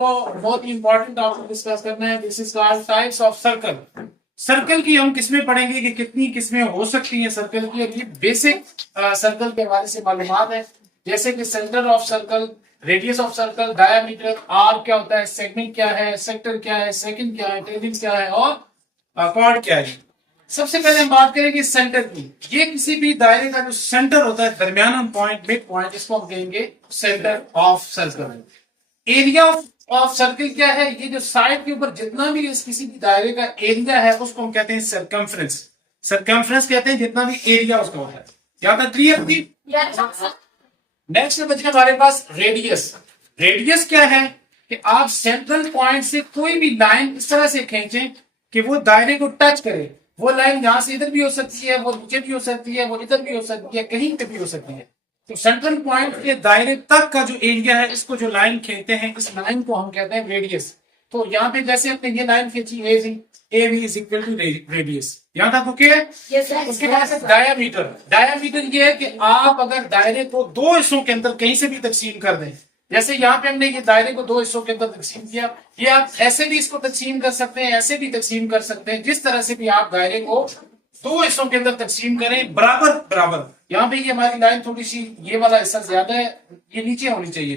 तो बहुत ही important topic discuss करना है। This is called types of circle. Circle की हम किस्में पढ़ेंगे कि कितनी किस्में हो सकती हैं सर्कल की। अभी बेसिक सर्कल के हवाले से मालूमात है, जैसे कि centre of circle, radius of circle, diameter, R क्या होता है, सेगमेंट क्या है, सेक्टर क्या है, सेकंड क्या है, टेंजेंट क्या है और कॉर्ड क्या है। सबसे पहले हम बात करेंगे सेंटर की। ये किसी भी दायरे का जो सेंटर होता है, दरमियाना पॉइंट, मिड पॉइंट, इसको हम कहेंगे centre of circle. Area of circle क्या है? ये जो साइड के ऊपर जितना भी इस किसी भी दायरे का एरिया है उसको हम कहते हैं सरकमफ्रेंस। सरकमफ्रेंस कहते हैं जितना भी एरिया उसका होता है। क्या था? क्लियर थी? नेक्स्ट में बचेगा हमारे पास रेडियस। रेडियस क्या है कि आप सेंट्रल पॉइंट से कोई भी लाइन इस तरह से खींचें कि वो दायरे को टच करे। वो लाइन यहां से इधर भी हो सकती है, वो नीचे भी हो सकती है, वो इधर भी हो सकती है, कहीं पे भी हो सकती है। तो सेंट्रल पॉइंट के दायरे तक का जो एरिया है, इसको जो लाइन खींचते हैं, इस लाइन को हम कहते हैं रेडियस। तो यहाँ पे जैसे हमने ये लाइन खींची A V is equal to radius, यहाँ तक ओके है। उसके बाद डायामीटर। डायामीटर ये है कि आप अगर दायरे को दो हिस्सों के अंदर कहीं से भी तकसीम कर दें, जैसे यहाँ पे हमने ये दायरे को दो हिस्सों के अंदर तकसीम किया, ये आप ऐसे भी इसको तकसीम कर सकते हैं, ऐसे भी तकसीम कर सकते हैं। जिस तरह से भी आप दायरे को दो हिस्सों के अंदर तकसीम करें बराबर बराबर। यहाँ पे ये हमारी लाइन थोड़ी सी, ये वाला हिस्सा ज्यादा है, ये नीचे होनी चाहिए।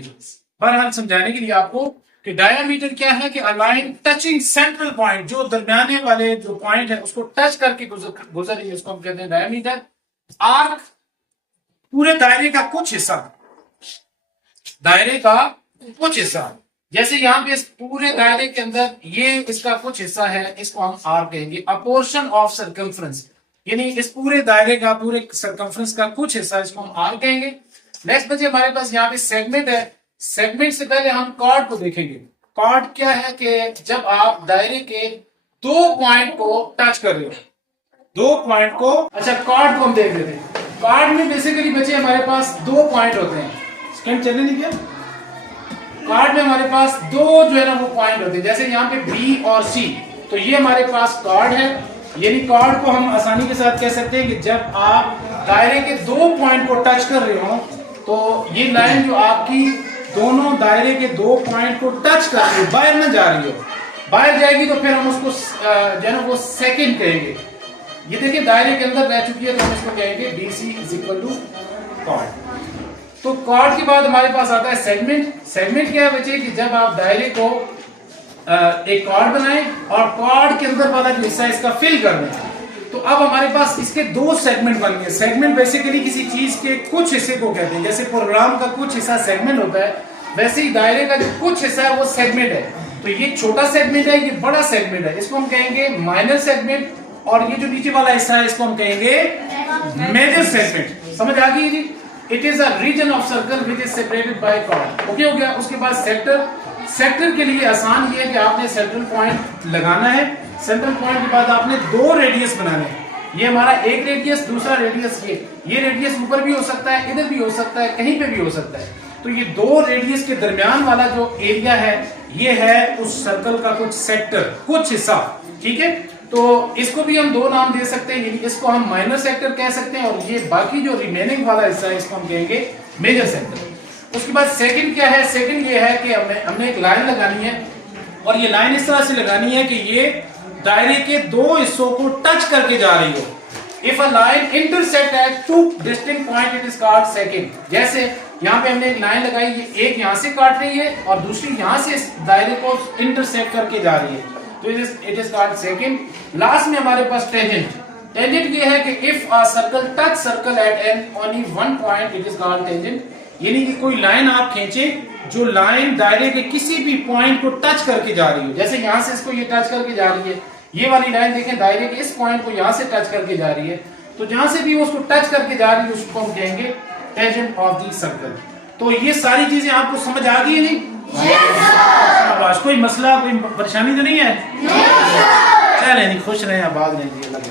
बहरहाल समझाने के लिए आपको कि डायामीटर क्या है कि लाइन टचिंग सेंट्रल पॉइंट, जो दरमियाने वाले जो पॉइंट है उसको टच करके गुजर रही है, उसको हम कहते हैं डायामीटर। आर्क, पूरे दायरे का कुछ हिस्सा, दायरे का कुछ हिस्सा, जैसे यहाँ पे इस पूरे दायरे के अंदर ये इसका कुछ हिस्सा है, इसको हम आर कहेंगे। अ पोर्शन ऑफ सर्कमफ्रेंस, यानी इस पूरे दायरे का, पूरे सर्कमफ्रेंस का कुछ हिस्सा, इसको हम आर कहेंगे। नेक्स्ट बचे हमारे पास यहाँ पे सेगमेंट है। सेगमेंट से पहले हम कॉर्ड को देखेंगे। कॉर्ड क्या है कि जब आप दायरे के दो पॉइंट को टच कर रहे हो, दो पॉइंट को, अच्छा कॉर्ड को हम देख लेते हैं। कॉर्ड में बेसिकली बचे हमारे पास दो पॉइंट होते हैं। स्कैन चलने नहीं किया? कॉर्ड में हमारे पास दो जो है ना वो पॉइंट होते हैं, जैसे यहाँ पे बी और सी। तो ये हमारे पास कॉर्ड है, यानी कॉर्ड को हम आसानी के साथ कह सकते हैं कि जब आप दायरे के दो पॉइंट को टच कर रहे हो, तो ये लाइन जो आपकी दोनों दायरे के दो पॉइंट को टच कर रही हो, बाहर ना जा रही हो, बाहर जाएगी तो फिर हम उसको जो है ना वो सेकंड कहेंगे। ये देखिए दायरे के अंदर रह चुकी है तो हम इसको कहेंगे BC is equal to chord. तो कॉर्ड के बाद हमारे पास आता है सेगमेंट। सेगमेंट क्या है बच्चे कि जब आप दायरे को एक कॉर्ड बनाएं और कॉर्ड के अंदर वाला जो हिस्सा इसका फिल कर दें, तो अब हमारे पास इसके दो सेगमेंट बन गए। सेगमेंट बेसिकली किसी चीज के कुछ हिस्से को कहते हैं, जैसे प्रोग्राम का कुछ हिस्सा सेगमेंट होता है, वैसे ही दायरे का जो कुछ हिस्सा है वो सेगमेंट है। तो ये छोटा सेगमेंट है, ये बड़ा सेगमेंट है, इसको हम कहेंगे माइनर सेगमेंट। और ये जो नीचे वाला हिस्सा है इसको हम कहेंगे मेजर सेगमेंट। समझ आ गई जी? It is a region of circle which is separated by chord. Okay हो गया? उसके बाद सेक्टर। सेक्टर के लिए आसान ये है कि आपने सेंट्रल पॉइंट लगाना है। सेंट्रल पॉइंट के बाद आपने दो रेडियस बनाने हैं। ये हमारा एक रेडियस, दूसरा रेडियस ये रेडियस ऊपर भी हो सकता है, इधर भी हो सकता है, कहीं पे भी हो सकता है। तो ये दो रेडियस के दरमियान वाला जो एरिया है, ये है उस सर्कल का कुछ सेक्टर, कुछ हिस्सा। ठीक है? तो इसको भी हम दो नाम दे सकते हैं, इसको हम माइनर सेक्टर कह सकते हैं और ये बाकी जो रिमेनिंग वाला हिस्सा है इसको हम कहेंगे मेजर सेक्टर। उसके बाद सेकंड क्या है? सेकंड ये है कि हमने एक लाइन लगानी है और ये लाइन इस तरह से लगानी है कि ये दायरे के दो हिस्सों को टच करके जा रही हो। If a line intersect at two distinct point it is called second. जैसे यहाँ पे हमने एक लाइन लगाई, ये एक यहाँ से काट रही है और दूसरी यहाँ से इस दायरे को इंटरसेक्ट करके जा रही है, तो it is called secant. Last में हमारे पास टेंजेंट। टेंजेंट ये है कि if a circle touch circle at an only one point it is called tangent. यानी कि कोई लाइन आप खींचे जो लाइन दायरे के किसी भी पॉइंट को टच करके जा रही है, जैसे यहाँ से इसको ये टच करके जा रही है, ये वाली लाइन देखें दायरे के इस पॉइंट को यहाँ से टच करके जा रही है, तो जहां से भी उसको टच करके जा रही है उसको हम कहेंगे टेंजेंट ऑफ द सर्कल। तो ये सारी चीजें आपको समझ आ गई है नहीं? शाबाश। कोई मसला, कोई परेशानी तो नहीं है? चलें, खुश रहें, आबाद रहें जी। अल्लाह के